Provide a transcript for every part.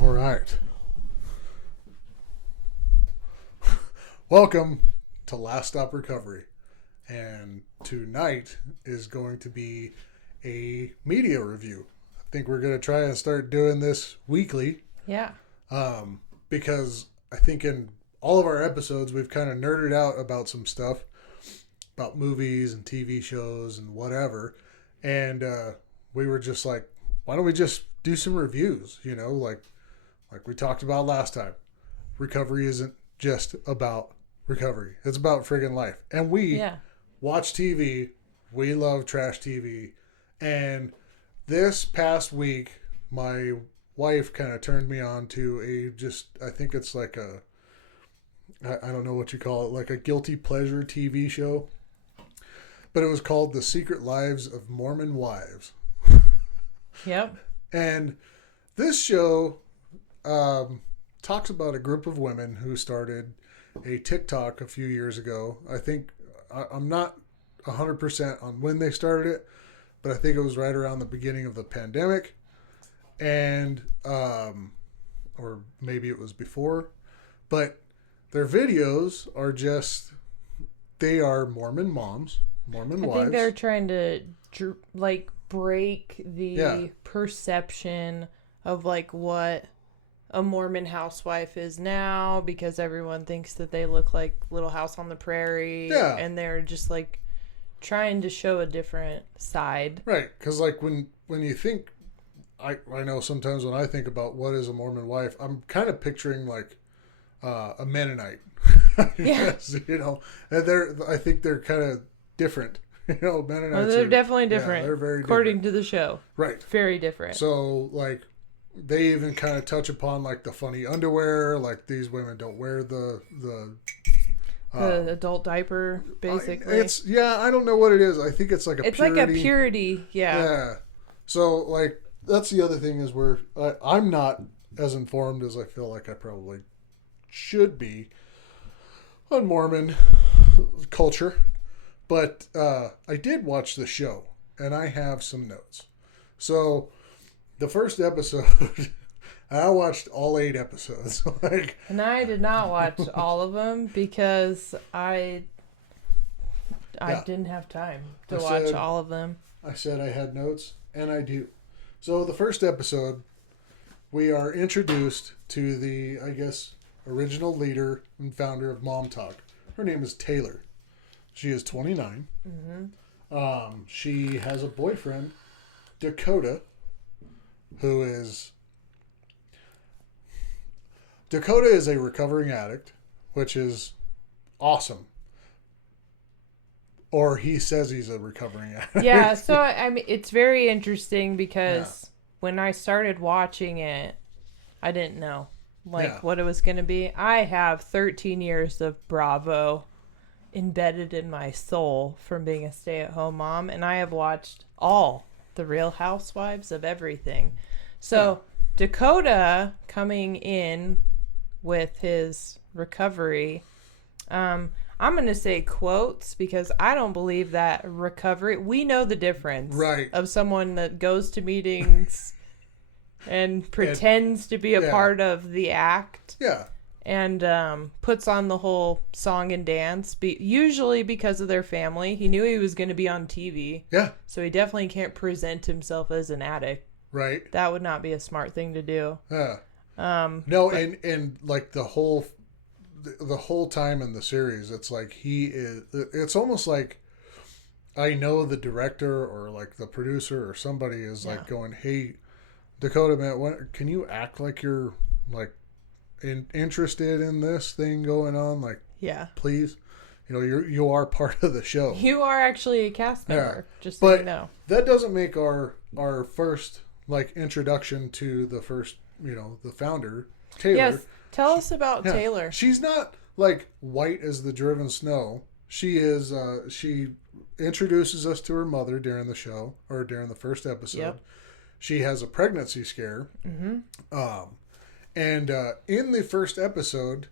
All right. Welcome to Last Stop Recovery. And tonight is going to be a media review. I think we're going to try and start doing this weekly. Yeah. Because I think in all of our episodes, we've kind of nerded out about some stuff, about movies and TV shows and whatever. And we were just like, why don't we just do some reviews? You know, like we talked about last time. Recovery isn't just about recovery. It's about friggin' life. And we watch TV. We love trash TV. And this past week, my wife kind of turned me on to I think it's like I don't know what you call it, like a guilty pleasure TV show. But it was called The Secret Lives of Mormon Wives. Yep. And this show talks about a group of women who started a TikTok a few years ago. I think I'm not 100% on when they started it, but I think it was right around the beginning of the pandemic, and or maybe it was before. But their videos are they are Mormon moms, Mormon wives. I think they're trying to break the perception of what a Mormon housewife is now, because everyone thinks that they look like Little House on the Prairie. Yeah. And they're just trying to show a different side. Right. Because when you think, I know sometimes when I think about what is a Mormon wife, I'm kind of picturing a Mennonite. Yes, and I think they're kind of different. Mennonites. Oh, they're definitely different. Yeah, they're very according different to the show. Right. Very different. So they even kind of touch upon the funny underwear. These women don't wear the adult diaper, basically. I don't know what it is. I think it's like a it's purity. like a purity. Yeah. So that's the other thing is where I'm not as informed as I feel like I probably should be on Mormon culture. But I did watch the show, and I have some notes. So the first episode, I watched all 8 episodes. And I did not watch all of them because I didn't have time to watch all of them. I said I had notes, and I do. So the first episode, we are introduced to the, I guess, original leader and founder of MOMTOK. Her name is Taylor. She is 29. Mm-hmm. She has a boyfriend, Dakota, Dakota is a recovering addict, which is awesome. Or he says he's a recovering addict. Yeah, so I mean, it's very interesting because when I started watching it, I didn't know what it was going to be. I have 13 years of Bravo embedded in my soul from being a stay-at-home mom, and I have watched all the Real Housewives of everything. So Dakota coming in with his recovery, I'm going to say quotes because I don't believe that recovery. We know the difference of someone that goes to meetings and pretends to be a part of the act. Yeah. And puts on the whole song and dance, usually because of their family. He knew he was going to be on TV. Yeah. So he definitely can't present himself as an addict. Right. That would not be a smart thing to do. Yeah. And the whole time in the series, it's it's almost like I know the director or the producer or somebody is going, hey, Dakota, man, can you act like you're interested in this thing going on? Please. You are part of the show. You are actually a cast member, just so you know. That doesn't make our first introduction to the first, the founder, Taylor. Yes, tell us about Taylor. She's not white as the driven snow. She is. She introduces us to her mother during the show or during the first episode. Yep. She has a pregnancy scare. Mm-hmm. And in the first episode,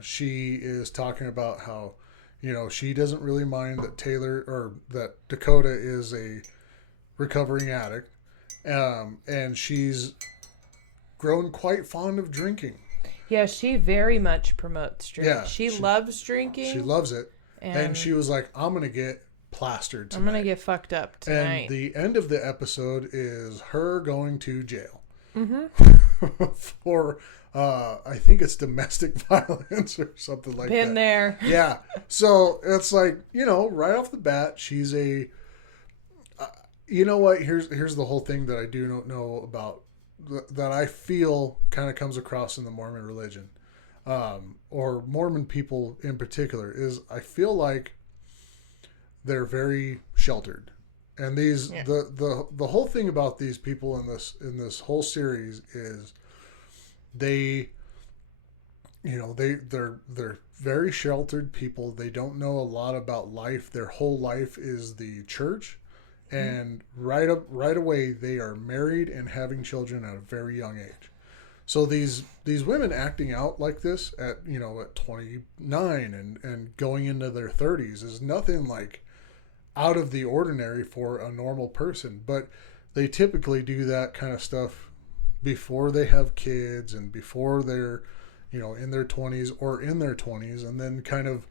she is talking about how, she doesn't really mind that Dakota is a recovering addict. And she's grown quite fond of drinking. Yeah, she very much promotes drink. Yeah, she loves drinking. She loves it. And she was like, I'm going to get plastered tonight. I'm going to get fucked up tonight. And the end of the episode is her going to jail. For, I think it's domestic violence or something like that. Been there. Yeah. So it's like, right off the bat, she's a... you know what? Here's the whole thing that I do not know about, that I feel kind of comes across in the Mormon religion, or Mormon people in particular, is I feel like they're very sheltered, and the whole thing about these people in this whole series is they're very sheltered people. They don't know a lot about life. Their whole life is the church. And right away, they are married and having children at a very young age. So these women acting out like this at 29 and going into their 30s is nothing like out of the ordinary for a normal person. But they typically do that kind of stuff before they have kids and before they're in their 20s or in their 20s, and then kind of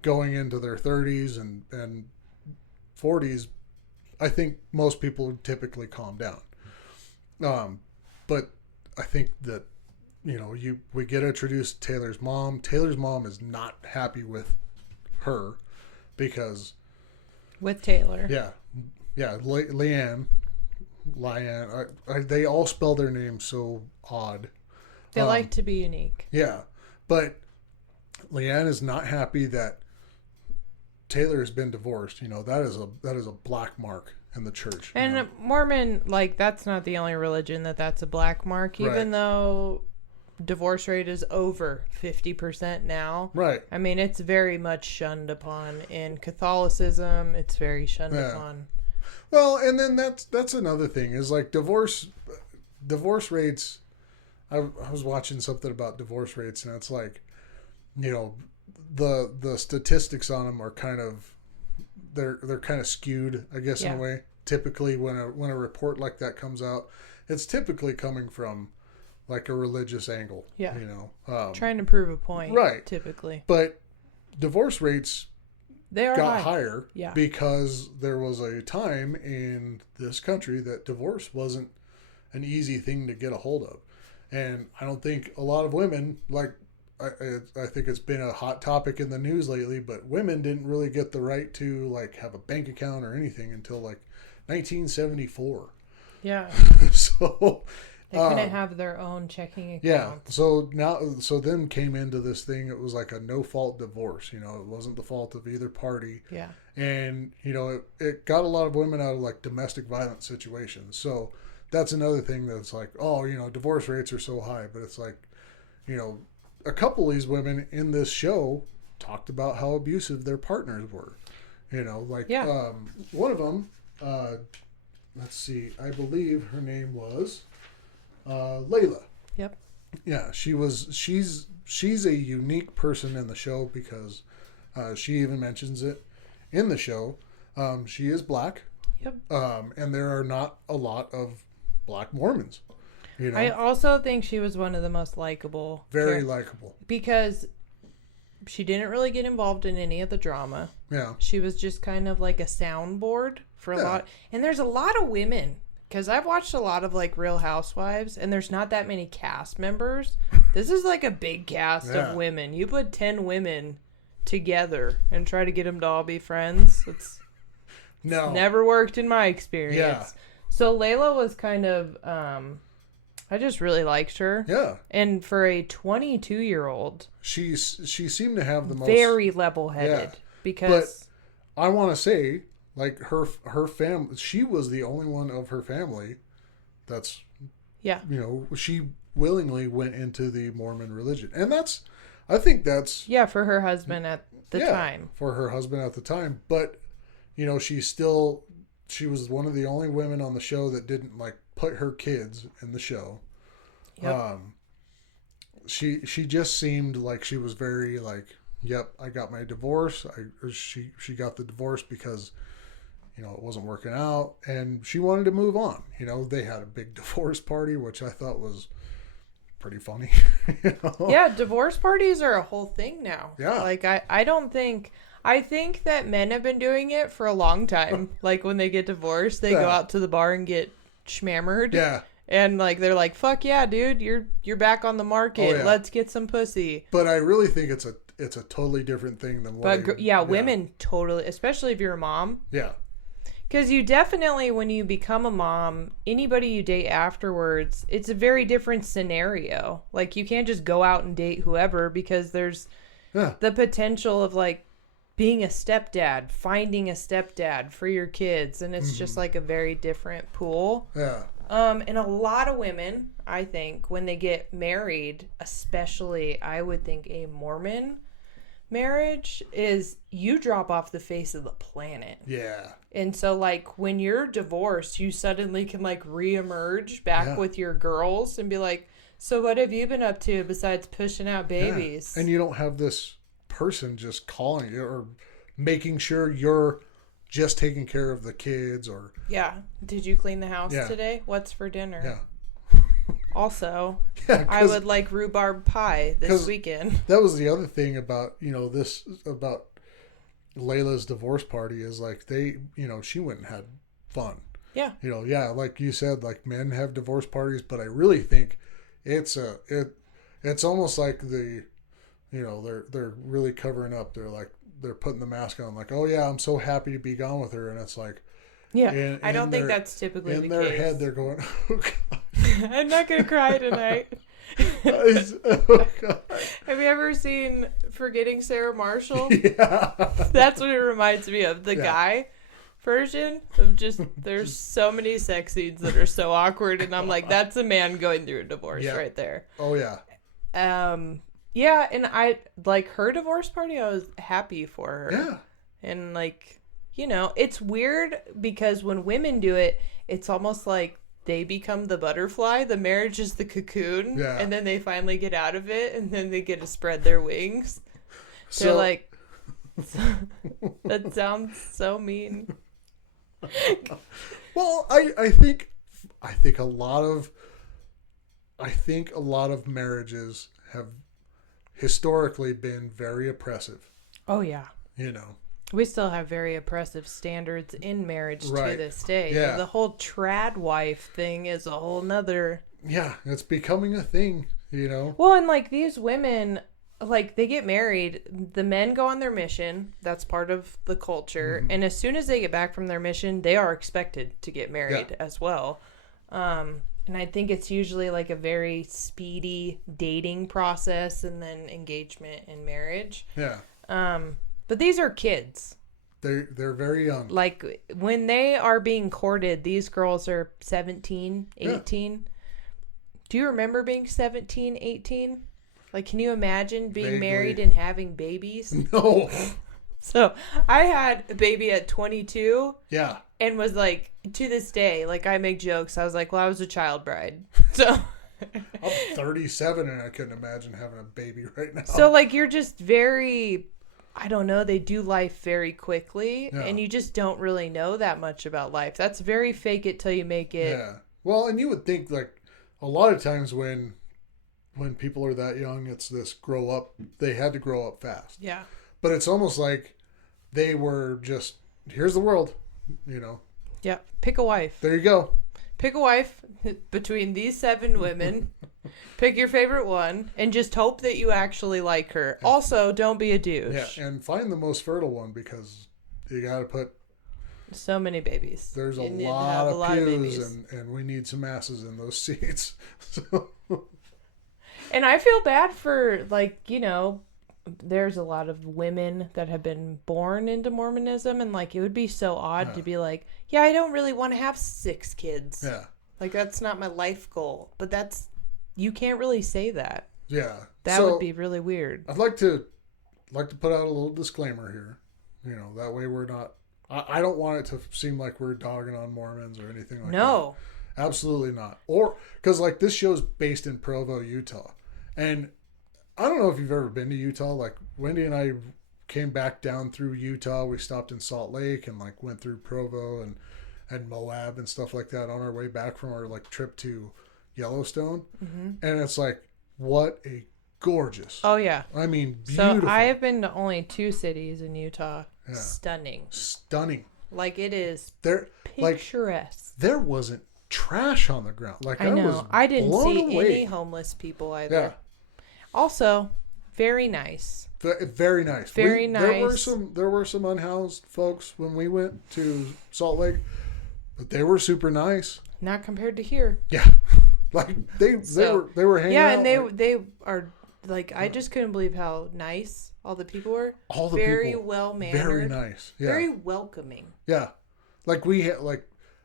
going into their 30s and 40s. I think most people typically calm down. But I think that, we get introduced to Taylor's mom. Taylor's mom is not happy with her because... With Taylor. Yeah. Yeah. Leanne. They all spell their names so odd. They like to be unique. Yeah. But Leanne is not happy that Taylor has been divorced. That is a black mark in the church. And Mormon, that's not the only religion that's a black mark, even though divorce rate is over 50% now. Right. I mean, it's very much shunned upon in Catholicism. It's very shunned upon. Well, and then that's another thing is divorce rates. I was watching something about divorce rates, and it's like, the statistics on them are kind of they're kind of skewed, I guess, in a way. Typically, when a report like that comes out, it's typically coming from like a religious angle. Yeah. Trying to prove a point. Right. Typically. But divorce rates got higher yeah. because there was a time in this country that divorce wasn't an easy thing to get a hold of. And I don't think a lot of women, I think it's been a hot topic in the news lately, but women didn't really get the right to have a bank account or anything until 1974. Yeah. So they couldn't have their own checking account. Yeah. So then came into this thing. It was like a no fault divorce. It wasn't the fault of either party. Yeah. And it got a lot of women out of domestic violence situations. So that's another thing that's divorce rates are so high, but it's a couple of these women in this show talked about how abusive their partners were. One of them, let's see, I believe her name was Layla. Yep. Yeah, she's a unique person in the show because she even mentions it in the show. She is black. Yep. And there are not a lot of black Mormons. I also think she was one of the most likable. Very likable. Because she didn't really get involved in any of the drama. Yeah. She was just kind of like a soundboard for a lot. And there's a lot of women. Because I've watched a lot of Real Housewives. And there's not that many cast members. This is a big cast of women. You put 10 women together and try to get them to all be friends. It's never worked in my experience. Yeah. So Layla was kind of... I just really liked her. Yeah. And for a 22-year-old... She seemed to have the most... Very level-headed. Yeah. Because... But I want to say, her family... She was the only one of her family that's... Yeah. She willingly went into the Mormon religion. And I think that's... Yeah, for her husband at the time. For her husband at the time. But, she was one of the only women on the show that didn't put her kids in the show. Yep. She just seemed like she was very yep, I got my divorce. She got the divorce because it wasn't working out, and she wanted to move on. They had a big divorce party, which I thought was pretty funny. Yeah, divorce parties are a whole thing now. Yeah. Like, I think that men have been doing it for a long time. Like, when they get divorced, they go out to the bar and get schmammered. Yeah. And, like, they're like, fuck yeah, dude, you're back on the market. Let's get some pussy. But I really think it's a totally different thing than what... But, women totally, especially if you're a mom. Yeah. Because you definitely, when you become a mom, anybody you date afterwards, it's a very different scenario. Like, you can't just go out and date whoever because there's the potential of, like, being a stepdad, finding a stepdad for your kids. And it's just, like, a very different pool. Yeah. And a lot of women, I think, when they get married, especially, I would think a Mormon marriage, is you drop off the face of the planet. Yeah. And so, like, when you're divorced, you suddenly can, like, reemerge back with your girls and be like, so what have you been up to besides pushing out babies? Yeah. And you don't have this person just calling you or making sure you're just taking care of the kids or... Yeah. Did you clean the house today? What's for dinner? Yeah. Also, I would like rhubarb pie this weekend. That was the other thing about, about Layla's divorce party is like she went and had fun. Yeah. Like you said, like men have divorce parties, but I really think it's almost like they're really covering up. They're putting the mask on like, oh yeah, I'm so happy to be gone with her. And it's like, yeah, I don't think that's typically the case. In their head, they're going, oh God. I'm not going to cry tonight. Oh God. Have you ever seen Forgetting Sarah Marshall? Yeah. That's what it reminds me of. The guy version of just, there's so many sex scenes that are so awkward. And I'm like, that's a man going through a divorce right there. Oh yeah. Yeah. And I like her divorce party. I was happy for her. Yeah. And like, it's weird because when women do it, it's almost like they become the butterfly. The marriage is the cocoon. Yeah. And then they finally get out of it and then they get to spread their wings. They're like, that sounds so mean. Well, I think a lot of marriages have historically been very oppressive. Oh yeah. We still have very oppressive standards in marriage to this day. Yeah. The whole trad wife thing is a whole nother... Yeah, it's becoming a thing, Well, and like these women, like they get married, the men go on their mission. That's part of the culture. Mm-hmm. And as soon as they get back from their mission, they are expected to get married as well. And I think it's usually like a very speedy dating process and then engagement and marriage. Yeah. But these are kids. They're very young. Like, when they are being courted, these girls are 17, 18. Yeah. Do you remember being 17, 18? Like, can you imagine being married and having babies? No. So, I had a baby at 22. Yeah. And was like, to this day, like, I make jokes. I was like, well, I was a child bride. So... I'm 37 and I couldn't imagine having a baby right now. So, like, you're just very... I don't know, they do life very quickly, and you just don't really know that much about life. That's very fake it till you make it. Yeah. Well, and you would think, like, a lot of times when people are that young, it's this grow up, they had to grow up fast. Yeah. But it's almost like they were just, here's the world, Yeah. Pick a wife. There you go. Pick a wife between these 7 women. Pick your favorite one and just hope that you actually like her. Also, don't be a douche. Yeah, and find the most fertile one because you got to put so many babies. There's a lot of pews and we need some asses in those seats. So. And I feel bad for, like, there's a lot of women that have been born into Mormonism, and like it would be so odd to be like, yeah, I don't really want to have 6 kids. Yeah. Like, that's not my life goal. But you can't really say that. Yeah. That would be really weird. I'd like to put out a little disclaimer here. That way we're not, I don't want it to seem like we're dogging on Mormons or anything like that. No. Absolutely not. Or, because like this show's based in Provo, Utah. And I don't know if you've ever been to Utah. Like, Wendy and I came back down through Utah. We stopped in Salt Lake and like went through Provo and Moab and stuff like that on our way back from our like trip to Yellowstone. Mm-hmm. And it's like, what a gorgeous. Oh, yeah. I mean, beautiful. So I have been to only 2 cities in Utah. Yeah. Stunning. Like, it is picturesque. Like, there wasn't trash on the ground. Like, I know. I didn't see away. any homeless people either. Yeah. Also, very nice. Very nice. Very nice. There were some unhoused folks when we went to Salt Lake, but they were super nice. Not compared to here. Yeah. Like they were hanging out. Yeah, and they are like, I just couldn't believe how nice all the people were. All the very people, well mannered. very nice. Yeah. Very welcoming. Yeah. Like we had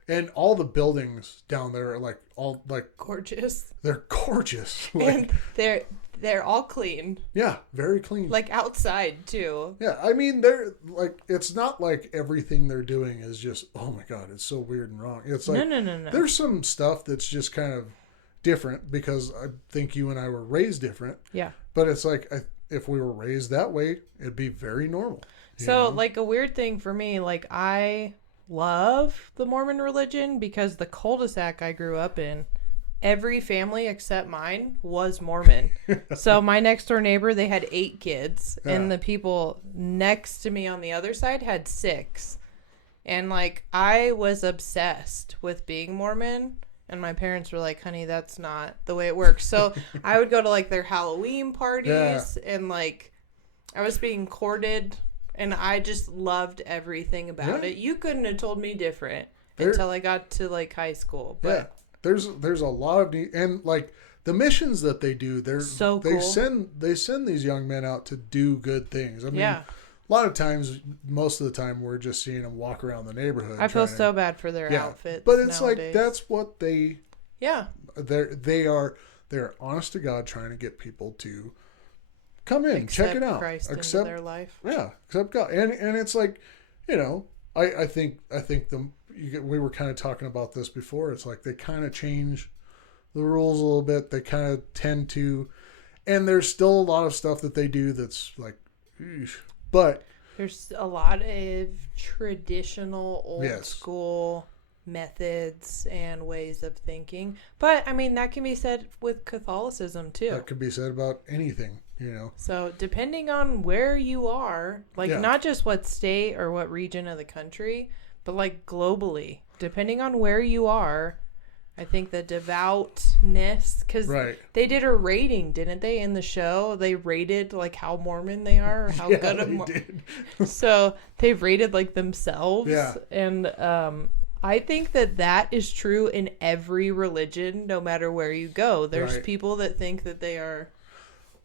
and all the buildings down there are all gorgeous. They're gorgeous. And they're all clean. Yeah, very clean. Like outside too. Yeah, I mean they're like, it's not like everything they're doing is just, oh my god, it's so weird and wrong. It's like no. There's some stuff that's just kind of different because I think you and I were raised different. Yeah. But it's like, if we were raised that way, it'd be very normal. So like a weird thing for me, like I love the Mormon religion because the cul-de-sac I grew up in, every family except mine was Mormon. So my next door neighbor, they had 8 kids, and the people next to me on the other side had 6. And like I was obsessed with being Mormon, and my parents were like, honey, that's not the way it works. So I would go to like their Halloween parties, and like I was being courted, and I just loved everything about it. You couldn't have told me different until I got to like high school. But there's a lot of and like the missions that they do, they're so cool. They send these young men out to do good things. I mean, a lot of times, most of the time, we're just seeing them walk around the neighborhood. I feel so bad for their outfits. But it's nowadays. like that's what they. Yeah. They're honest to God trying to get people to come in, check it out, Christ accept into their life. Yeah, accept God, and it's like, I think we were kind of talking about this before. It's like they kind of change the rules a little bit. They kind of tend to, and there's still a lot of stuff that they do that's like, eesh. But there's a lot of traditional old school methods and ways of thinking. But I mean, that can be said with Catholicism too. That could be said about anything, So depending on where you are, like not just what state or what region of the country, but like globally, depending on where you are, I think the devoutness, because they did a rating, didn't they, in the show? They rated like how Mormon they are, or how good of did. So they rated like themselves. Yeah. And I think that is true in every religion, no matter where you go. There's people that think that they are.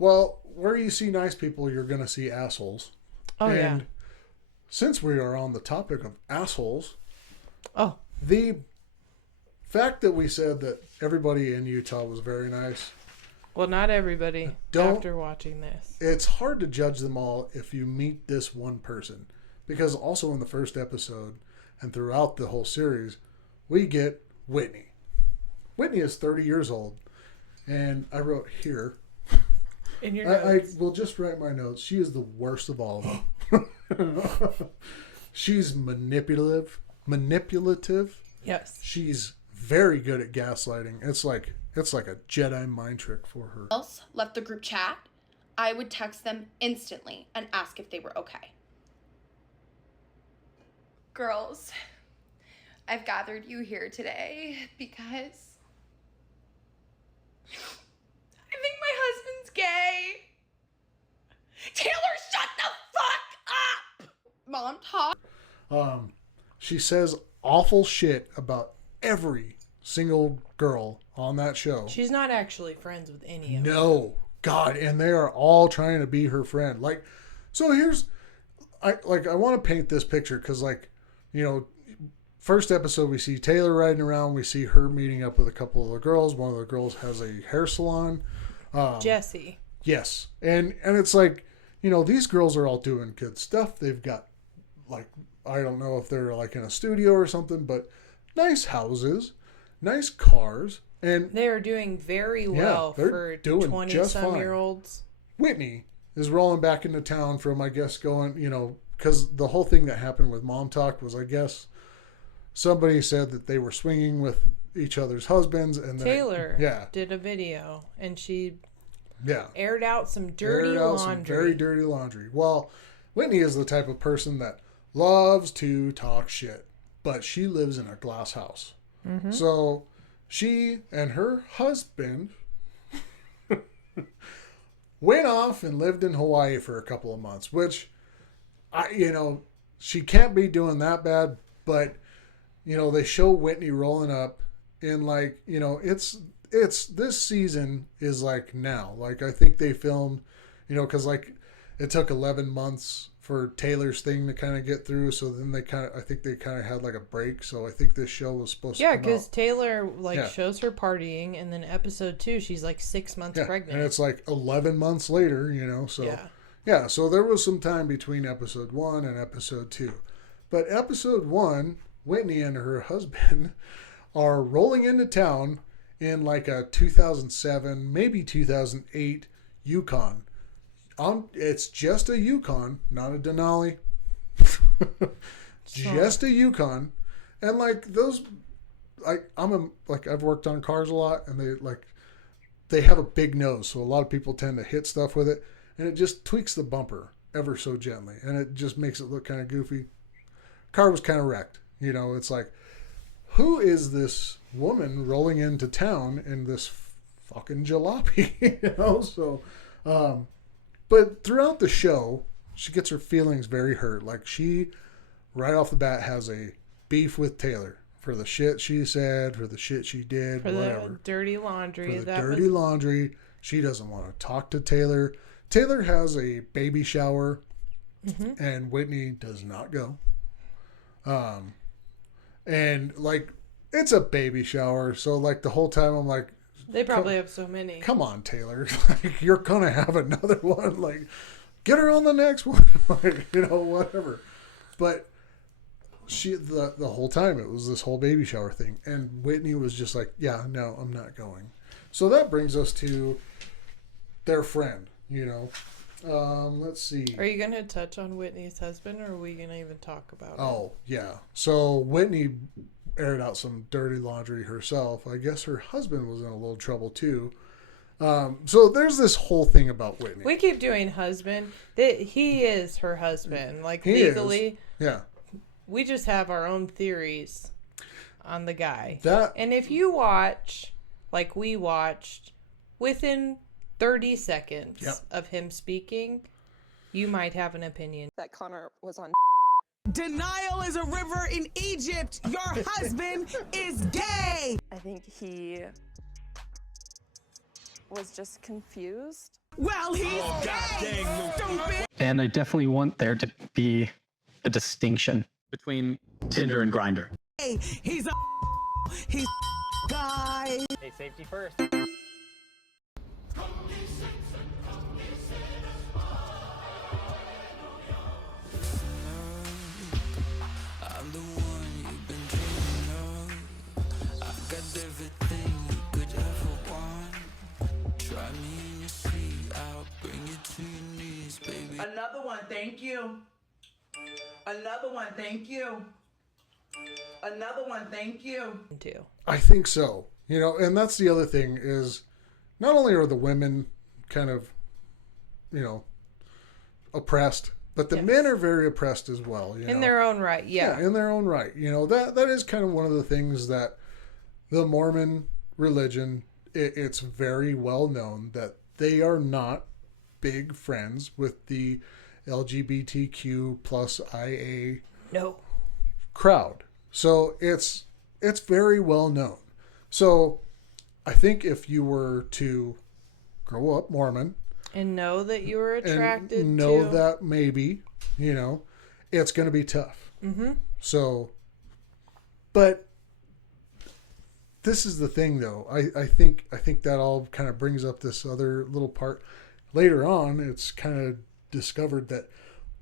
Well, where you see nice people, you're going to see assholes. Oh, and since we are on the topic of assholes, the fact that we said that everybody in Utah was very nice. Well, not everybody after watching this. It's hard to judge them all if you meet this one person. Because also in the first episode and throughout the whole series, we get Whitney. Whitney is 30 years old. And I wrote here. In your notes. I will just write my notes. She is the worst of all of them. She's manipulative. Yes. She's very good at gaslighting. It's like a Jedi mind trick for her. Else left the group chat, I would text them instantly and ask if they were okay. Girls, I've gathered you here today because I think my husband's gay. Taylor, shut the fuck up! MOMTOK. She says awful shit about every single girl on that show. She's not actually friends with any of them. No. God, and they are all trying to be her friend. Like, so I want to paint this picture because, first episode we see Taylor riding around. We see her meeting up with a couple of the girls. One of the girls has a hair salon. Jessie. Yes. And it's like, these girls are all doing good stuff. They've got, I don't know if they're like in a studio or something, but nice houses, nice cars, and they are doing very well for 20-some-year-olds. Whitney is rolling back into town from, I guess, going, because the whole thing that happened with MOMTOK was, I guess, somebody said that they were swinging with each other's husbands, and Taylor did a video, and she Yeah. Aired out some dirty laundry. Some very dirty laundry. Well, Whitney is the type of person that loves to talk shit, but she lives in a glass house. Mm-hmm. So she and her husband went off and lived in Hawaii for a couple of months, which, she can't be doing that bad, but, they show Whitney rolling up in it's this season is like now. Like, I think they filmed, because it took 11 months for Taylor's thing to kind of get through. So then I think they kind of had like a break. So I think this show was supposed to come out. Yeah, because Taylor shows her partying, and then episode 2, she's like 6 months pregnant. And it's like 11 months later, so. Yeah, so there was some time between episode 1 and episode 2. But episode 1, Whitney and her husband are rolling into town in like a 2007, maybe 2008 Yukon. It's just a Yukon, not a Denali. Just a Yukon. And I've worked on cars a lot, and they have a big nose, so a lot of people tend to hit stuff with it, and it just tweaks the bumper ever so gently, and it just makes it look kind of goofy. Car was kind of wrecked. It's like, who is this woman rolling into town in this fucking jalopy? So, but throughout the show, she gets her feelings very hurt. Like, she, right off the bat, has a beef with Taylor for the shit she said, for the shit she did, for whatever. The dirty laundry. For the dirty laundry. She doesn't want to talk to Taylor. Taylor has a baby shower, and Whitney does not go. And it's a baby shower, so the whole time I'm like, they probably have so many. Come on, Taylor, you're gonna have another one. Get her on the next one, whatever. But she the whole time it was this whole baby shower thing, and Whitney was just like, yeah, no, I'm not going. So that brings us to their friend. Let's see. Are you going to touch on Whitney's husband, or are we going to even talk about it? Oh, yeah. So Whitney aired out some dirty laundry herself. I guess her husband was in a little trouble, too. So there's this whole thing about Whitney. We keep doing husband. He is her husband. Legally. Is. Yeah. We just have our own theories on the guy. And if you watch, like we watched, within 30 seconds of him speaking, you might have an opinion. That Connor was on. Denial is a river in Egypt. Your husband is gay. I think he was just confused. Well, he's gay, stupid. And I definitely want there to be a distinction between Tinder and Grindr. Hey, he's guy. Hey, safety first. Another one, thank you. Another one, thank you. Another one, thank you. I think so. And that's the other thing is, not only are the women kind of, oppressed, but the men are very oppressed as well. In their own right, yeah. In their own right. That is kind of one of the things that the Mormon religion, it's very well known that they are not big friends with the LGBTQ plus IA crowd. So it's very well known. So I think if you were to grow up Mormon and know that you were attracted and know that maybe, it's going to be tough. Mm-hmm. So, but this is the thing though. I think that all kind of brings up this other little part. Later on, it's kind of discovered that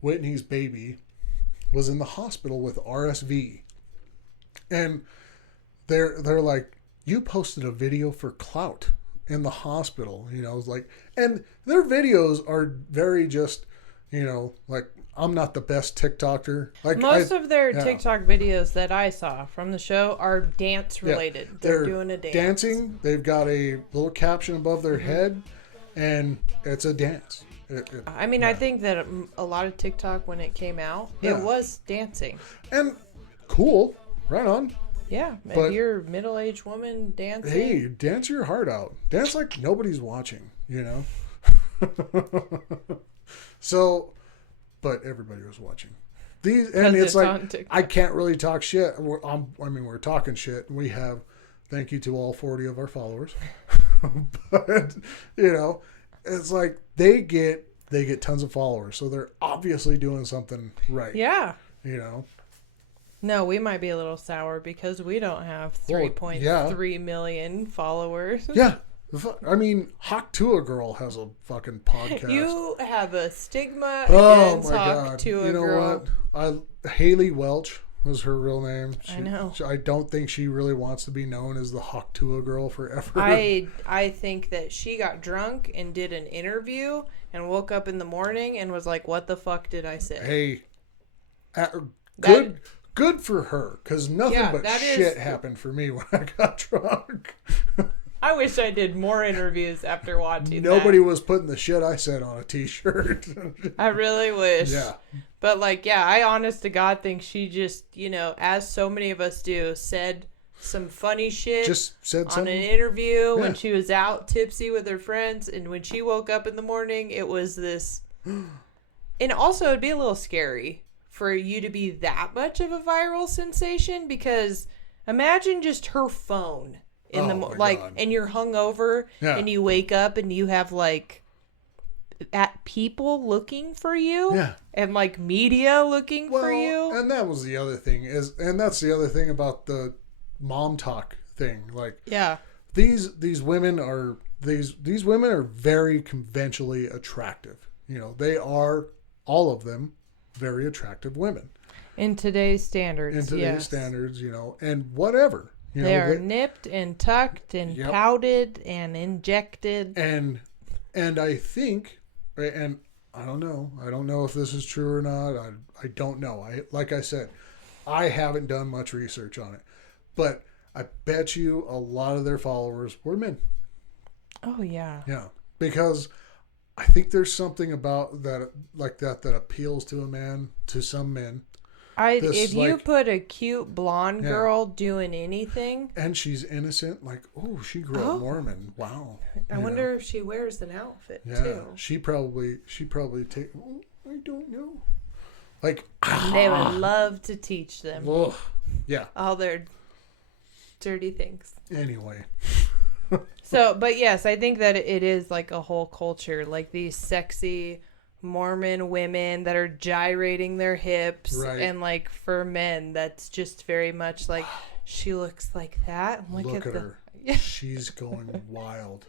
Whitney's baby was in the hospital with RSV. And they're like, you posted a video for clout in the hospital, and their videos are very just, I'm not the best TikToker. Most of their TikTok videos that I saw from the show are dance related. They're doing a dance. Dancing. They've got a little caption above their head. and it's a dance. I mean, I think that a lot of TikTok when it came out, it was dancing. And cool, right on. Yeah, But, if you're a middle-aged woman dancing. Hey, dance your heart out. Dance like nobody's watching, you know? So, but everybody was watching. And it's like, I can't really talk shit. We're talking shit. We have, thank you to all 40 of our followers. But, you know, it's like they get tons of followers. So they're obviously doing something right. Yeah. You know? No, we might be a little sour because we don't have 3.3 million followers. Yeah. I mean, Hawk Tua Girl has a fucking podcast. You have a stigma against Hawk Tua Girl. You know what? Haley Welch was her real name. I know. I don't think she really wants to be known as the Hawk Tua Girl forever. I think that she got drunk and did an interview and woke up in the morning and was like, what the fuck did I say? Hey, good for her, because nothing but shit happened for me when I got drunk. I wish I did more interviews after watching Nobody was putting the shit I said on a t-shirt. I really wish. Yeah. But, like, yeah, I honest to God think she just, you know, as so many of us do, said some funny shit just said on something. an interview when she was out tipsy with her friends. And when she woke up in the morning, it was this. And also, it'd be a little scary for you to be that much of a viral sensation, because imagine just her phone in God. And you're hungover and you wake up and you have like at people looking for you and like media looking for you. And that was the other thing and that's the other thing about the MOMTOK thing. Like, these women are very conventionally attractive. You know, they are, all of them, very attractive women. In today's standards, you know, and whatever. You they know, are nipped and tucked and pouted and injected. And I think, and I don't know if this is true or not. I don't know. Like I said, I haven't done much research on it. But I bet you a lot of their followers were men. Oh, yeah. Yeah. Because I think there's something about that, like that appeals to a man, to some men. If you put a cute blonde girl doing anything, and she's innocent, like, oh, she grew up Mormon. Wow. I wonder if she wears an outfit too. She probably take. I don't know. Like, they would love to teach them. Ugh. Yeah. All their dirty things. Anyway. So, but yes, I think that it is like a whole culture, like these sexy Mormon women that are gyrating their hips, and like for men, that's just very much like she looks like that. Look at her. She's going wild.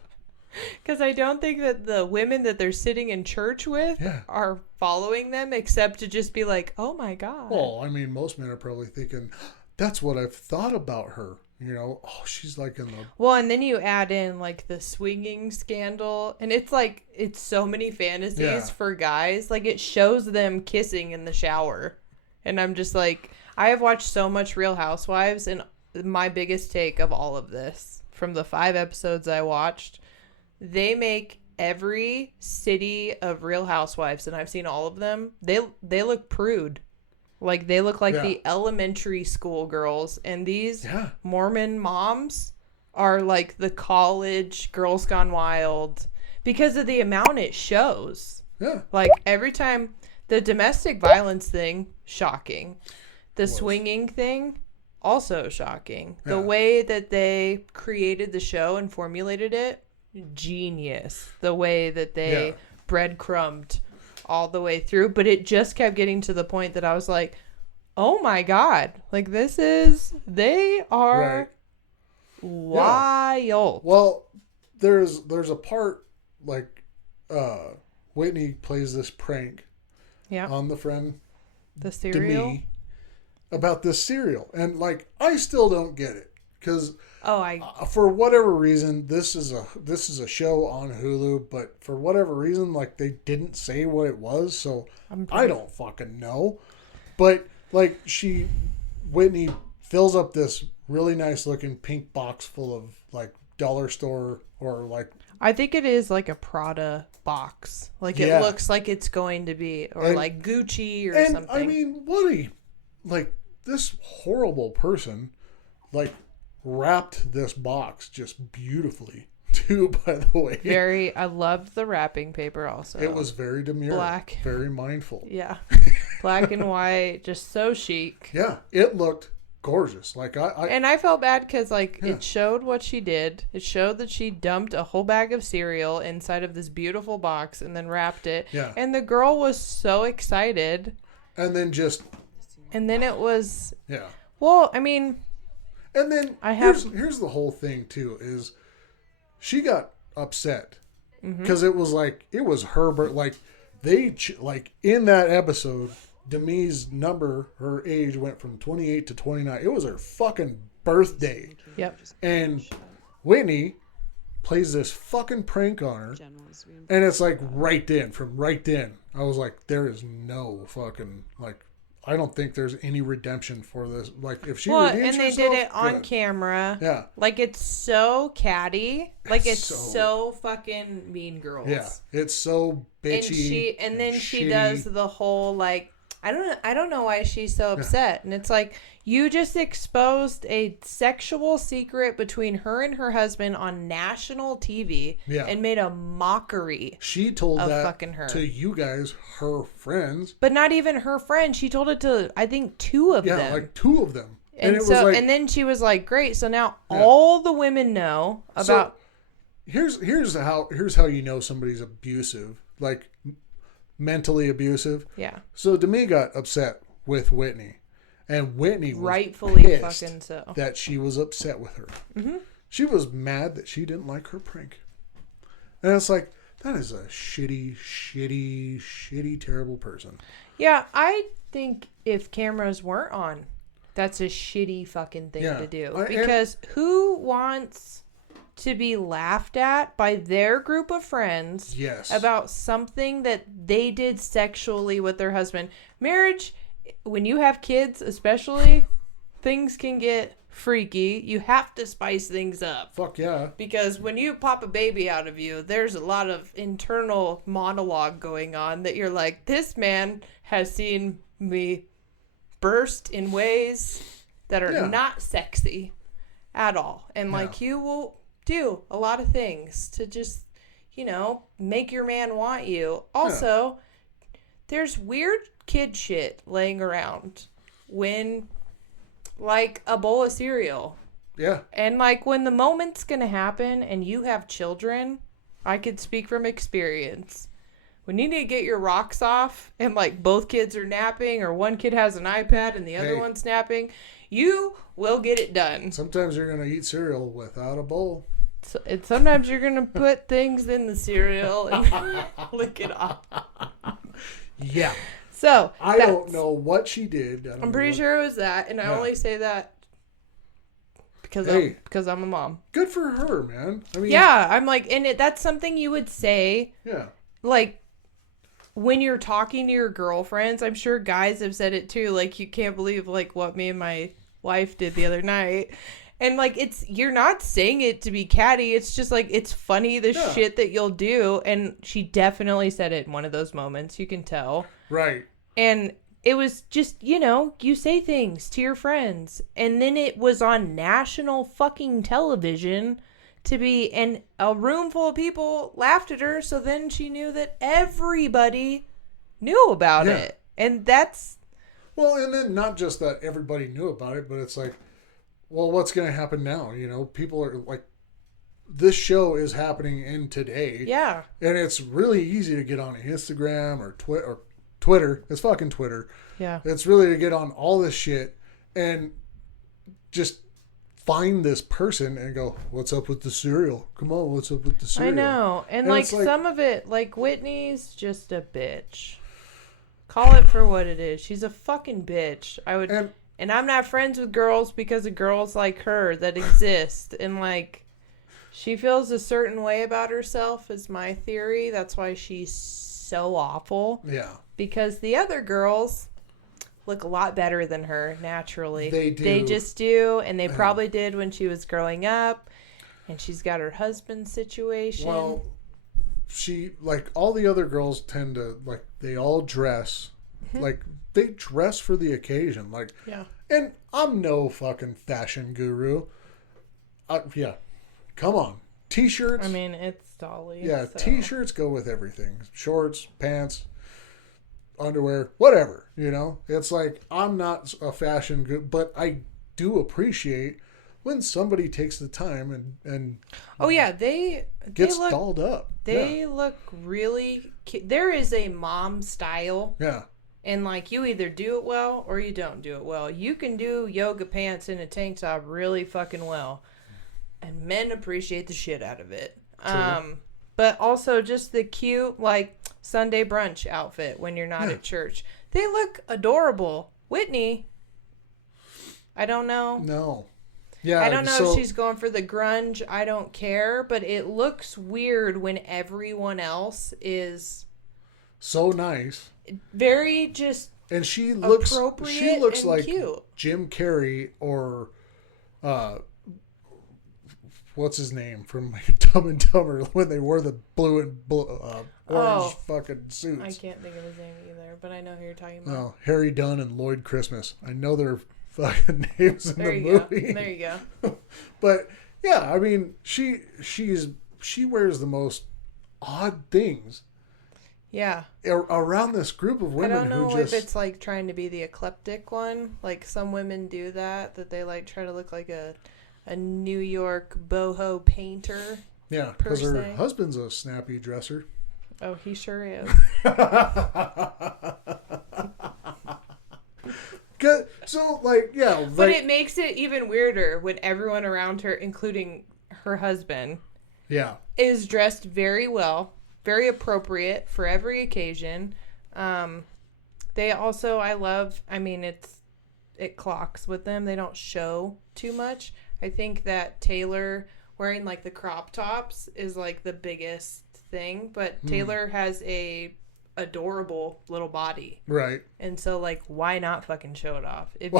Because I don't think that the women that they're sitting in church with are following them, except to just be like, oh my God. Well, I mean, most men are probably thinking, that's what I've thought about her. You know, she's like in the... Well, and then you add in like the swinging scandal, and it's like, it's so many fantasies for guys. Like, it shows them kissing in the shower. And I'm just like, I have watched so much Real Housewives, and my biggest take of all of this, from the 5 episodes I watched, they make every city of Real Housewives, and I've seen all of them, they look prude. Like, they look like the elementary school girls. And these Mormon moms are like the college Girls Gone Wild because of the amount it shows. Yeah. Like, every time, the domestic violence thing, shocking. The swinging thing, also shocking. The way that they created the show and formulated it, genius. The way that they breadcrumbed all the way through, but it just kept getting to the point that I was like, oh my God, like they are wild. Well, there's a part like Whitney plays this prank on the friend, the cereal, Demi, about this cereal, and like I still don't get it because for whatever reason, this is a show on Hulu, but for whatever reason, like they didn't say what it was, so I don't fucking know. But like Whitney fills up this really nice looking pink box full of like dollar store or like I think it is like a Prada box. Like it Yeah. looks like it's going to be, or And- like Gucci or And something. I mean, what a like this horrible person like wrapped this box just beautifully too. By the way, I loved the wrapping paper also. it was very demure, Black. very mindful. Yeah. Black and white, just so chic. Yeah, it looked gorgeous. Like And I felt bad because, like, Yeah. it showed what she did. It showed that she dumped a whole bag of cereal inside of this beautiful box and then wrapped it. Yeah. And the girl was so excited. and then just And then it was, yeah, well, I mean, and then I have- here's the whole thing too is she got upset Mm-hmm. because it was like it was her like like in that episode. Demi's number, her age went from 28 to 29. It was her fucking birthday. yep. And Whitney plays this fucking prank on her. And it's like right then, I was like, there is no fucking, like, I don't think there's any redemption for this. Like, if she Well, redeems and they herself, did it on good. camera. Yeah. Like, it's so catty. Like, it's So- so fucking Mean Girls. Yeah. It's so bitchy. And then she shitty. does the whole, like, I don't know why she's so upset. And it's like, you just exposed a sexual secret between her and her husband on national TV Yeah. and made a mockery. She told of that fucking her. to you guys, her friends. But not even her friend. She told it to, I think, two of Yeah, them. like two of them. and it so, was like, and then she was like, great. So now Yeah. all the women know about. here's how you know somebody's abusive, like mentally abusive. Yeah. So Demi got upset with Whitney, and Whitney was Rightfully pissed fucking so. that she was upset with her. Mm-hmm. She was mad that she didn't like her prank, and it's like that is a shitty, terrible person. Yeah, I think if cameras weren't on, that's a shitty fucking thing Yeah, to do. and- Because who wants to be laughed at by their group of friends Yes. about something that they did sexually with their husband? Marriage, when you have kids especially, things can get freaky. You have to spice things up. Fuck yeah. Because when you pop a baby out of you, there's a lot of internal monologue going on that you're like, this man has seen me burst in ways that are Yeah. not sexy at all. And like, Yeah. you will do a lot of things to just, make your man want you. Also, there's weird kid shit laying around when, like, a bowl of cereal. Yeah. And, like, when the moment's gonna happen and you have children, I could speak from experience. When you need to get your rocks off and, like, both kids are napping or one kid has an iPad and the other Hey. one's napping, you will get it done. Sometimes you're gonna eat cereal without a bowl. So, and sometimes you're gonna put things in the cereal and lick it off. Yeah. So, I don't know what she did. I'm pretty sure it was that, and I Yeah. only say that because Hey. I'm a mom. Good for her, man. I mean, Yeah, I'm like, and that's something you would say, Yeah. like, when you're talking to your girlfriends. I'm sure guys have said it too. Like, you can't believe, like, what me and my wife did the other night. And, like, you're not saying it to be catty. It's just, like, it's funny, the Yeah. shit that you'll do. And she definitely said it in one of those moments. You can tell. Right. And it was just, you say things to your friends. And then it was on national fucking television and a room full of people laughed at her. So then she knew that everybody knew about Yeah. it. And that's, Well, and then not just that everybody knew about it, but it's like, well, what's going to happen now? People are like, this show is happening in today. yeah. And it's really easy to get on Instagram or Twitter. It's fucking Twitter. Yeah. It's really to get on all this shit and just find this person and go, what's up with the cereal? Come on, what's up with the cereal? I know. And, And like, it's like- some of it, like, Whitney's just a bitch. Call it for what it is. She's a fucking bitch. And I'm not friends with girls because of girls like her that exist. And, like, she feels a certain way about herself, is my theory. That's why she's so awful. Yeah. Because the other girls look a lot better than her naturally. They do. They just do. And they probably did when she was growing up. And she's got her husband situation. Well, she, like, all the other girls tend to, like, they all dress. Like, they dress for the occasion. Like, yeah. and I'm no fucking fashion guru. Yeah. Come on. T-shirts. I mean, it's Dolly. Yeah, so. T-shirts go with everything. Shorts, pants, underwear, whatever, you know? It's like, I'm not a fashion guru, but I do appreciate when somebody takes the time and oh, yeah, they gets look, dolled up. They look really cute. There is a mom style. Yeah. And, like, you either do it well or you don't do it well. You can do yoga pants in a tank top really fucking well. And men appreciate the shit out of it. True. But also just the cute, like, Sunday brunch outfit when you're not at church. They look adorable. Whitney, I don't know. No. Yeah. I don't know if she's going for the grunge. I don't care. But it looks weird when everyone else is so nice. Very just and she looks appropriate and like cute. Jim Carrey or what's his name from Dumb and Dumber when they wore the blue and orange fucking suits. I can't think of his name either, but I know who you're talking about. No, Harry Dunn and Lloyd Christmas. I know their fucking names in the movie. There you go. But yeah, I mean, she wears the most odd things. Yeah. Around this group of women. I don't know if it's like trying to be the eclectic one. Like some women do that they like try to look like a New York boho painter. Yeah, because her husband's a snappy dresser. Oh, he sure is. So, like, yeah. But it makes it even weirder when everyone around her, including her husband, is dressed very well. Very appropriate for every occasion. They also, it clocks with them. They don't show too much. I think that Taylor wearing like the crop tops is like the biggest thing, but Taylor has a adorable little body. Right. And so like, why not fucking show it off? If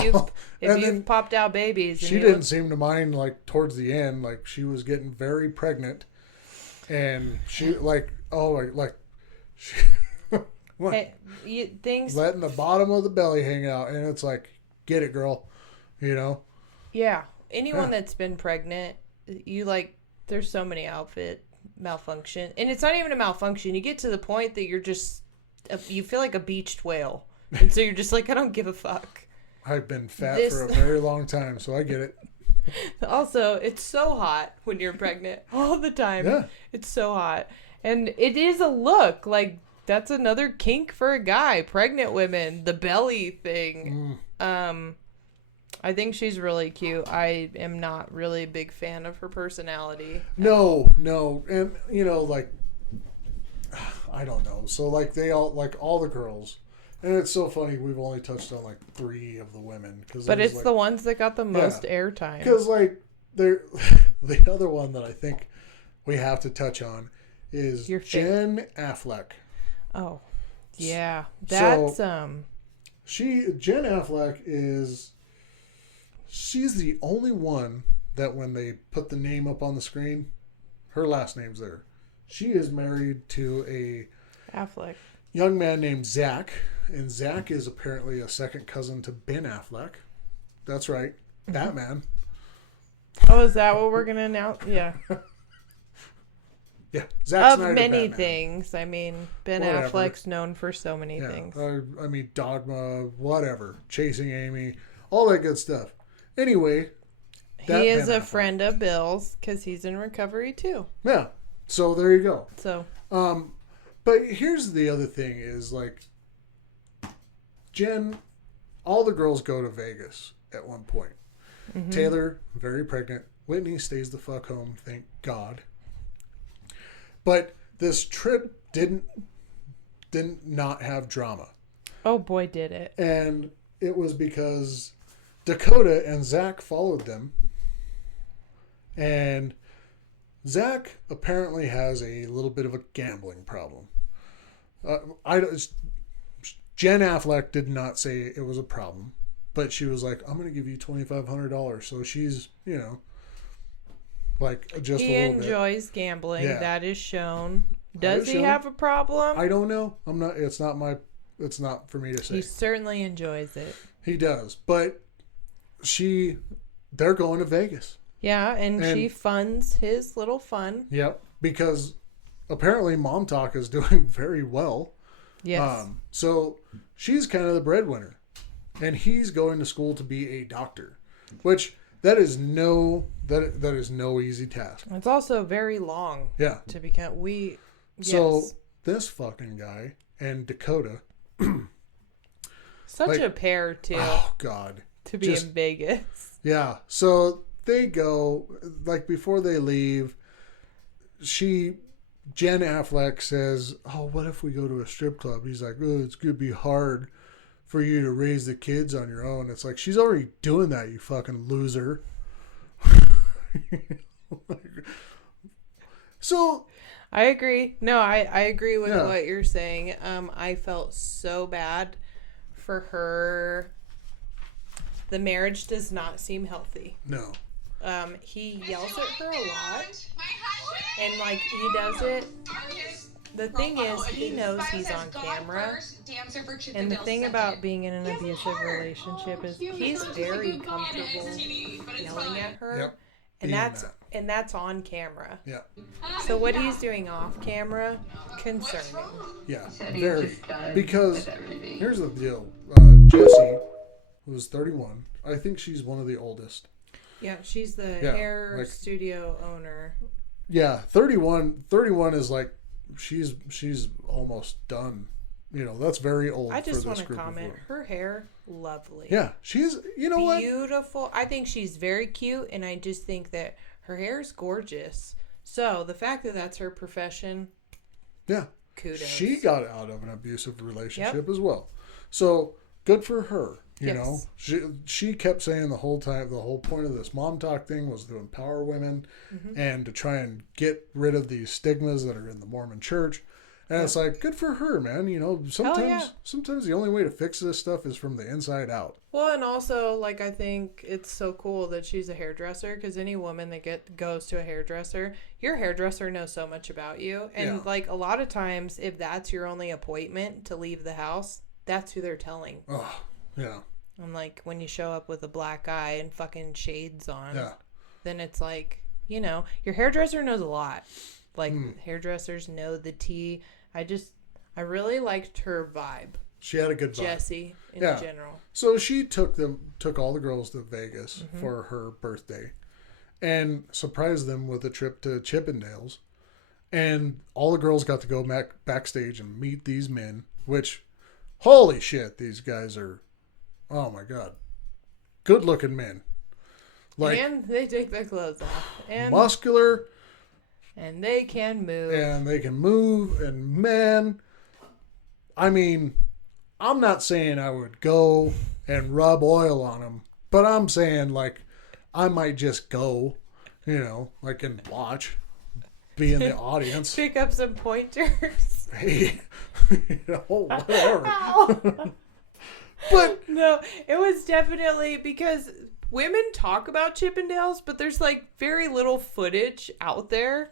you've popped out babies. She didn't seem to mind like towards the end, like she was getting very pregnant. And she letting the bottom of the belly hang out, and it's like, get it, girl, you know? Yeah, anyone that's been pregnant, there's so many outfit malfunction, and it's not even a malfunction. You get to the point that you feel like a beached whale, and so you're just like, I don't give a fuck. I've been fat for a very long time, so I get it. Also, it's so hot when you're pregnant all the time. Yeah. It's so hot. And it is a look. Like, that's another kink for a guy. Pregnant women, the belly thing. I think she's really cute. I am not really a big fan of her personality. No. And, you know, like, I don't know. So, like, they all, like, all the girls. And it's so funny, we've only touched on, like, 3 of the women. But it's the ones that got the most airtime. Because, like, the other one that I think we have to touch on is Jen Affleck. Oh, yeah. That's, Jen Affleck she's the only one that when they put the name up on the screen, her last name's there. She is married to a Affleck. Young man named Zach, and Zach is apparently a second cousin to Ben Affleck. That's right, Batman. Oh, is that what we're gonna announce? Yeah. Yeah, Zack of Snyder, many Batman. things. I mean, Ben Affleck's known for so many things. I mean, Dogma, whatever, Chasing Amy, all that good stuff. Anyway, he is a friend of Bill's because he's in recovery too. Yeah, so there you go. So, but here's the other thing is like, Jen, all the girls go to Vegas at one point. Mm-hmm. Taylor, very pregnant. Whitney stays the fuck home, thank God. But this trip didn't not have drama. Oh boy, did it. And it was because Dakota and Zach followed them. And Zach apparently has a little bit of a gambling problem. Jen Affleck did not say it was a problem, but she was like, I'm going to give you $2,500. So she's, Like, just he a little bit. enjoys gambling. Yeah. That is shown. That Does is he shown. have a problem? I don't know. It's not for me to say. He certainly enjoys it. He does. But they're going to Vegas. Yeah, and she funds his little fun. Yep. Because apparently MOMTOK is doing very well. Yes. So she's kind of the breadwinner. And he's going to school to be a doctor. Which that is no easy task. It's also very long. Yeah. To become So this fucking guy and Dakota, such a pair too. Oh God. To be in Vegas. Yeah. So they go, like, before they leave, Jen Affleck says, "Oh, what if we go to a strip club?" He's like, "Oh, it's gonna be hard for you to raise the kids on your own." It's like, she's already doing that, you fucking loser. So I agree. No, I agree with what you're saying. I felt so bad for her. The marriage does not seem healthy. No. He yells at her a lot. And, like, he does it. The thing is, he knows he's on camera. And the thing about being in an abusive relationship is he's very comfortable yelling at her. Yep. And that's on camera. Yeah. So what he's doing off camera, concerning. Yeah. Very. Because here's the deal. Jessie, who's 31, I think she's one of the oldest. Yeah, she's the hair studio owner. Yeah, 31 is like, she's almost done. You know, that's very old. I just want to group comment. Her hair, lovely. Yeah, she's, you know what? Beautiful. I think she's very cute, and I just think that her hair is gorgeous. So the fact that that's her profession, yeah, kudos. She got out of an abusive relationship as well. So good for her. You know, she kept saying the whole time, the whole point of this MOMTOK thing was to empower women and to try and get rid of these stigmas that are in the Mormon church. And it's like, good for her, man. You know, sometimes the only way to fix this stuff is from the inside out. Well, and also, like, I think it's so cool that she's a hairdresser, because any woman that goes to a hairdresser, your hairdresser knows so much about you. And, like, a lot of times, if that's your only appointment to leave the house, that's who they're telling. Oh, yeah. And, like, when you show up with a black eye and fucking shades on, then it's like, you know, your hairdresser knows a lot. Like, hairdressers know the tea. I really liked her vibe. She had a good vibe. Jessie, in general. So she took all the girls to Vegas for her birthday and surprised them with a trip to Chippendales. And all the girls got to go backstage and meet these men, which, holy shit, these guys are, oh my God, good looking men. Like, and they take their clothes off. And muscular. And they can move. And man, I mean, I'm not saying I would go and rub oil on them, but I'm saying, like, I might just go, you know, like, and watch, be in the audience. Pick up some pointers. Hey, you know, whatever. But no, it was definitely because women talk about Chippendales, but there's, like, very little footage out there.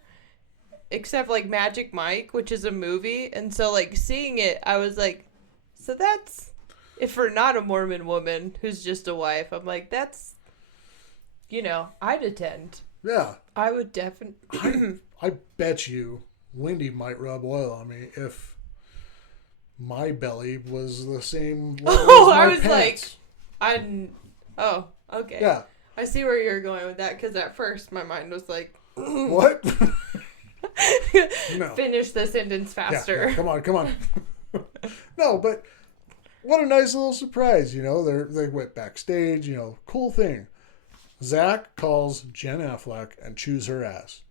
Except, like, Magic Mike, which is a movie. And so, like, seeing it, I was like, so that's, if we're not a Mormon woman who's just a wife, I'm like, that's, you know, I'd attend. Yeah. I would definitely. I bet you Wendy might rub oil on me if my belly was the same level as my I was pants. like, oh, okay. Yeah. I see where you're going with that, because at first my mind was like, what? No. Finish the sentence faster. Yeah, come on. No, but what a nice little surprise, you know. They went backstage, you know, cool thing. Zach calls Jen Affleck and chews her ass.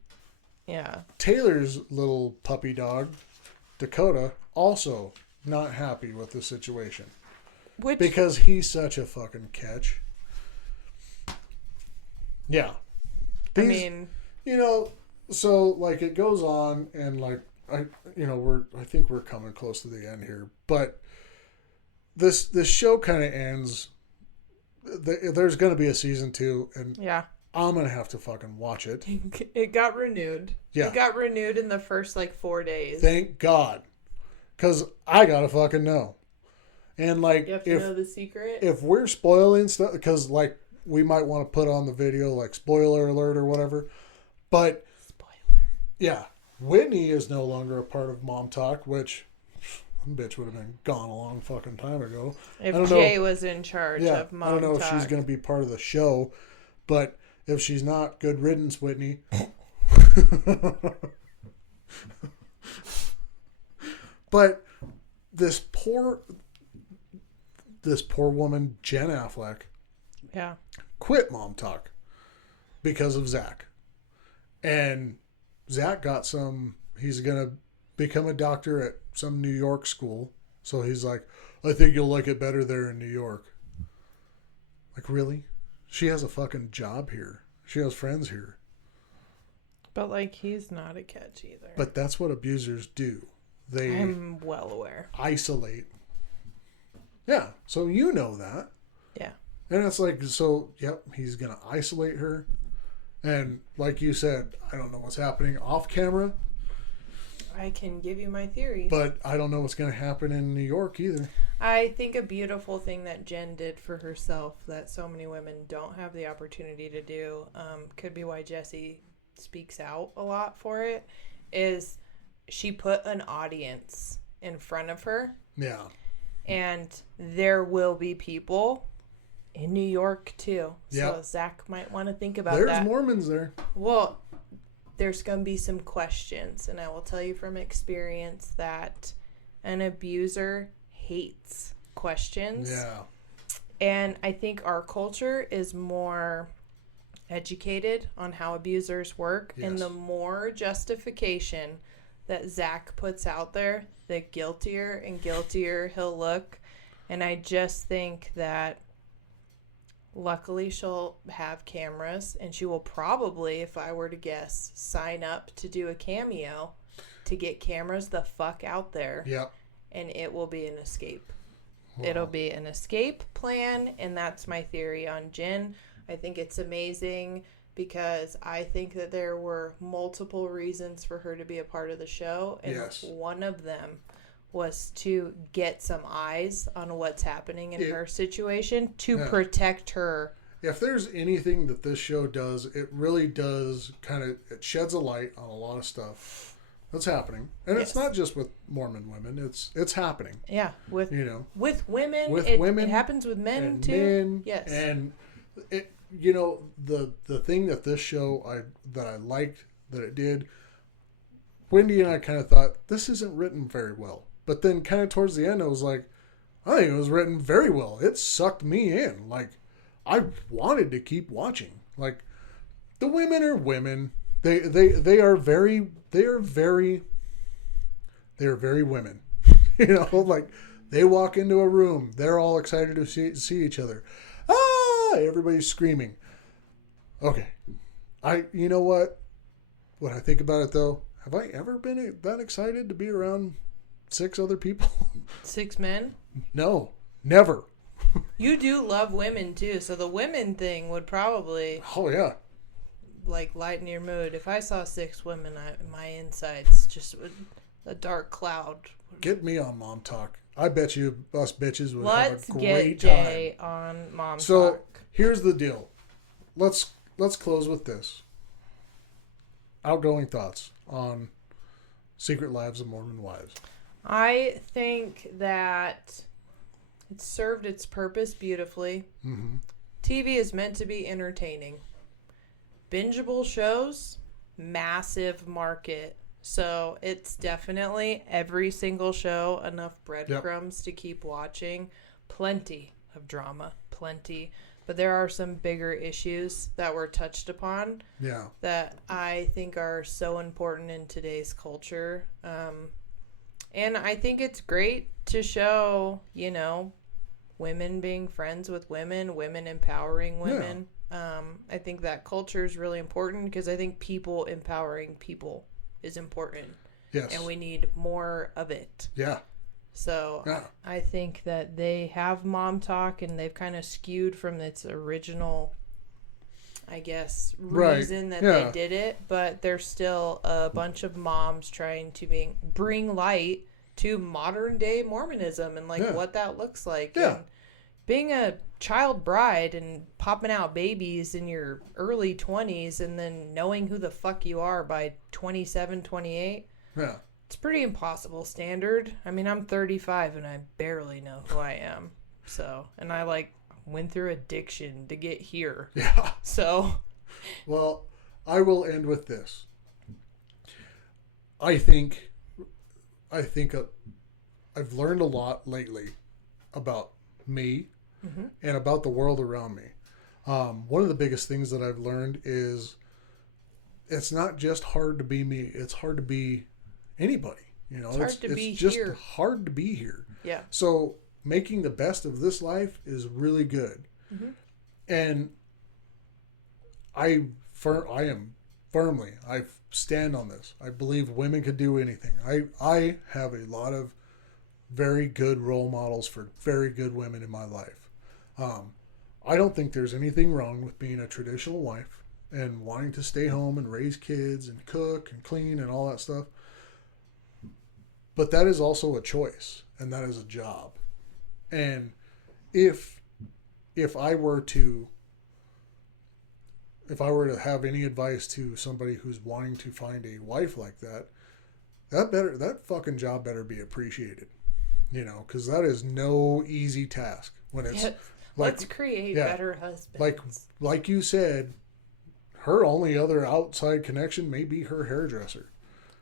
Yeah. Taylor's little puppy dog, Dakota, also not happy with the situation. Because he's such a fucking catch. Yeah. I mean, you know, so, like, it goes on, and, like, I think we're coming close to the end here, but this show kind of ends. There's going to be a season 2, and I'm going to have to fucking watch it. It got renewed. Yeah. It got renewed in the first 4 days. Thank God. Because I got to fucking know. And You have to know the secret? If we're spoiling stuff, because we might want to put on the video spoiler alert or whatever. But, Spoiler. Yeah. Whitney is no longer a part of MOMTOK, which bitch would have been gone a long fucking time ago. If Jay was in charge of MOMTOK. I don't know if she's going to be part of the show, but if she's not, good riddance, Whitney. But this poor woman, Jen Affleck, quit MOMTOK because of Zach. And Zach got he's going to become a doctor at some New York school. So he's like, I think you'll like it better there in New York. Like, really? She has a fucking job here. She has friends here. But, he's not a catch either. But that's what abusers do. I'm well aware. Isolate. Yeah. So you know that. Yeah. And it's yep, he's going to isolate her. And like you said, I don't know what's happening off camera. I can give you my theories. But I don't know what's going to happen in New York either. I think a beautiful thing that Jen did for herself that so many women don't have the opportunity to do, could be why Jessie speaks out a lot for it, is she put an audience in front of her. Yeah. And there will be people in New York too. Yep. So Zach might want to think about that. There's Mormons there. Well, there's going to be some questions. And I will tell you from experience that an abuser hates questions. Yeah. And I think our culture is more educated on how abusers work. Yes. And the more justification that Zach puts out there, the guiltier and guiltier he'll look. And I just think that luckily she'll have cameras, and she will probably, if I were to guess, sign up to do a cameo to get cameras the fuck out there. Yep. And it will be an escape. Wow. It'll be an escape plan, and that's my theory on Jen. I think it's amazing because I think that there were multiple reasons for her to be a part of the show, and yes. one of them was to get some eyes on what's happening in her situation to protect her. If there's anything that this show does, it really does it sheds a light on a lot of stuff that's happening. And it's not just with Mormon women, it's happening. Yeah, with women. It happens with men too. Men, yes. And it the thing that this show that I liked that it did, Wendy and I kind of thought this isn't written very well. But then kind of towards the end, I was like, I think it was written very well. It sucked me in. I wanted to keep watching. The women are women. They are very women. They walk into a room. They're all excited to see each other. Ah! Everybody's screaming. Okay. You know what? When I think about it, though, have I ever been that excited to be around 6 other people? 6 men? No, never. You do love women too, so the women thing would probably lighten your mood. If I saw 6 women, my insides just would a dark cloud. Get me on MOMTOK. I bet you us bitches would have a great Let's get time. Jay on MOMTOK. So here's the deal. Let's close with this. Outgoing thoughts on Secret Lives of Mormon Wives. I think that it served its purpose beautifully. Mm-hmm. TV is meant to be entertaining. Bingeable shows, massive market. So it's definitely every single show, enough breadcrumbs to keep watching. Plenty of drama, plenty. But there are some bigger issues that were touched upon that I think are so important in today's culture. And I think it's great to show, women being friends with women, women empowering women. Yeah. I think that culture is really important because I think people empowering people is important. Yes. And we need more of it. Yeah. So I think that they have MOMTOK and they've kind of skewed from its original I guess, Right. reason that Yeah. they did it, but there's still a bunch of moms trying to bring light to modern day Mormonism and like Yeah. what that looks like. Yeah. And being a child bride and popping out babies in your early 20s and then knowing who the fuck you are by 27, 28, Yeah. it's pretty impossible standard. I mean, I'm 35 and I barely know who I am. So, and I like went through addiction to get here. Yeah. So, Well, I will end with this. I think I've learned a lot lately about me and about the world around me. One of the biggest things that I've learned is it's not just hard to be me. It's hard to be anybody. You know, It's hard to be just here. hard to be here. yeah. So making the best of this life is really good. And I stand on this. I believe women could do anything. I have a lot of very good role models for very good women in my life. I don't think there's anything wrong with being a traditional wife and wanting to stay home and raise kids and cook and clean and all that stuff. But that is also a choice, and that is a job. And if I were to have any advice to somebody who's wanting to find a wife like that, that fucking job better be appreciated. You know, because that is no easy task when it's Let's create better husbands. Like you said, her only other outside connection may be her hairdresser.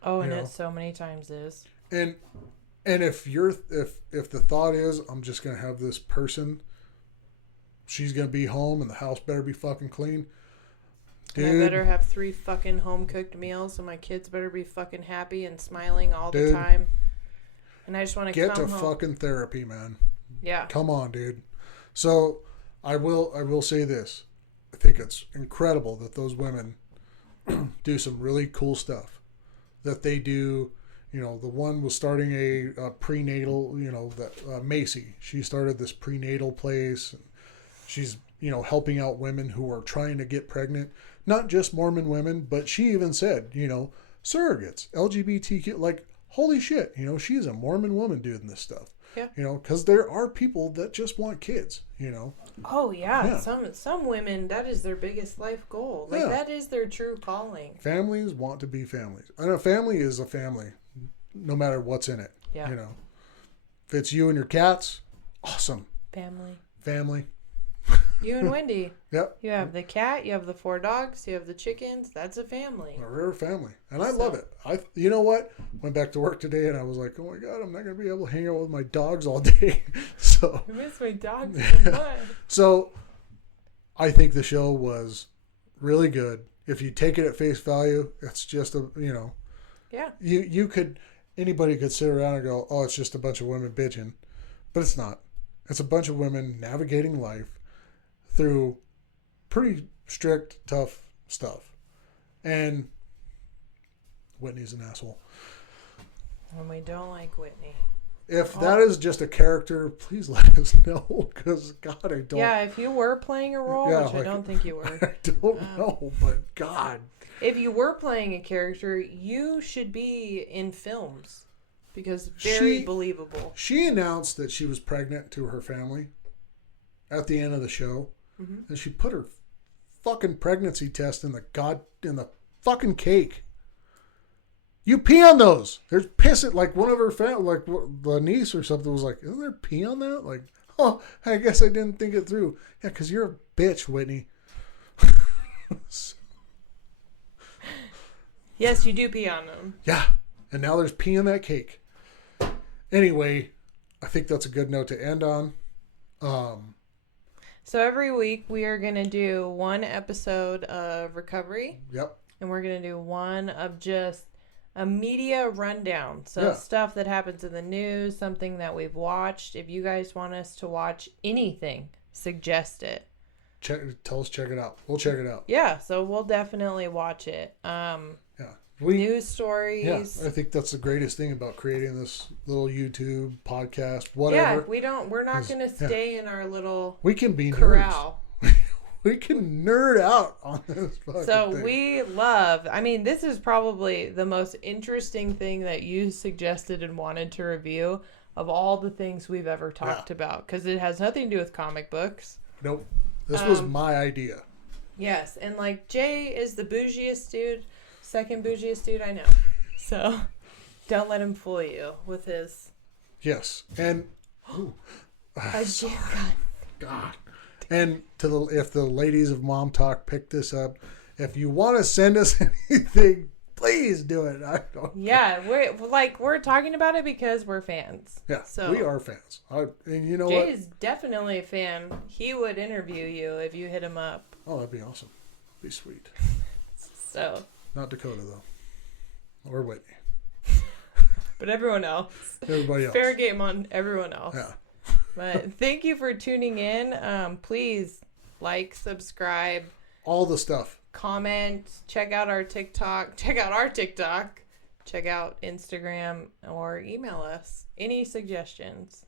Oh, and it so many times is. And if the thought is I'm just gonna have this person, she's gonna be home and the house better be fucking clean. Dude, And I better have 3 fucking home cooked meals, and my kids better be fucking happy and smiling all the time. And I just want to get come to home. fucking therapy, man. Yeah. Come on, dude. So I will say this. I think it's incredible that those women do some really cool stuff. That they do, you know, the one was starting a prenatal, you know, that Macy. She started this prenatal place. And she's, you know, helping out women who are trying to get pregnant. Not just Mormon women, but she even said, you know, surrogates, LGBTQ, like, holy shit, you know, she's a Mormon woman doing this stuff. Yeah. You know, because there are people that just want kids, you know. Oh, yeah. Some women, that is their biggest life goal. Like, that is their true calling. Families want to be families. And a family is a family, no matter what's in it. Yeah. You know, if it's you and your cats, awesome. Family. You and Wendy. Yep. You have the cat, you have the 4 dogs, you have the chickens. That's a family. A rare family. And I love it. You know what? Went back to work today and I was like, oh my God, I'm not going to be able to hang out with my dogs all day. So I miss my dogs so much. So I think the show was really good. If you take it at face value, it's just you know. Yeah. Anybody could sit around and go, oh, it's just a bunch of women bitching. But it's not. It's a bunch of women navigating life through pretty strict, tough stuff. And Whitney's an asshole. And we don't like Whitney. If that is just a character, please let us know. Because, God, I don't... Yeah, if you were playing a role, which I don't think you were. I don't know, but God. If you were playing a character, you should be in films. Because very believable. She announced that she was pregnant to her family at the end of the show. And she put her fucking pregnancy test in the fucking cake. You pee on those. There's piss. Like one of her like the niece or something was like, isn't there pee on that? Like, oh, I guess I didn't think it through. Yeah, because you're a bitch, Whitney. Yes, you do pee on them. Yeah, and now there's pee in that cake. Anyway, I think that's a good note to end on. So every week we are going to do 1 episode of recovery. Yep. And we're going to do 1 of just a media rundown. So stuff that happens in the news, something that we've watched. If you guys want us to watch anything, suggest it. Tell us, check it out. We'll check it out. Yeah, so we'll definitely watch it. News stories. Yeah, I think that's the greatest thing about creating this little YouTube podcast, whatever. Yeah, we're not going to stay in our little we can be corral. nerds. We can nerd out on this fucking So thing. we love, I mean, this is probably the most interesting thing that you suggested and wanted to review of all the things we've ever talked about, because it has nothing to do with comic books. Nope. This was my idea. Yes, and like Jay is the bougiest dude, second bougiest dude I know. So don't let him fool you with his... Yes. And... God. And if the ladies of Mom Talk pick this up, if you want to send us anything, please do it. I don't. Yeah, we're talking about it because we're fans. Yeah, so we are fans. And you know Jay what? is definitely a fan. He would interview you if you hit him up. Oh, that'd be awesome. Be sweet. So. Not Dakota though, or Whitney. But everyone else. Everybody else. Fair game on everyone else. Yeah. But thank you for tuning in. Please like, subscribe, all the stuff. Comment, check out our TikTok, check out Instagram, or email us any suggestions.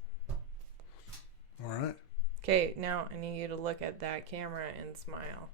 All right. Okay, now I need you to look at that camera and smile.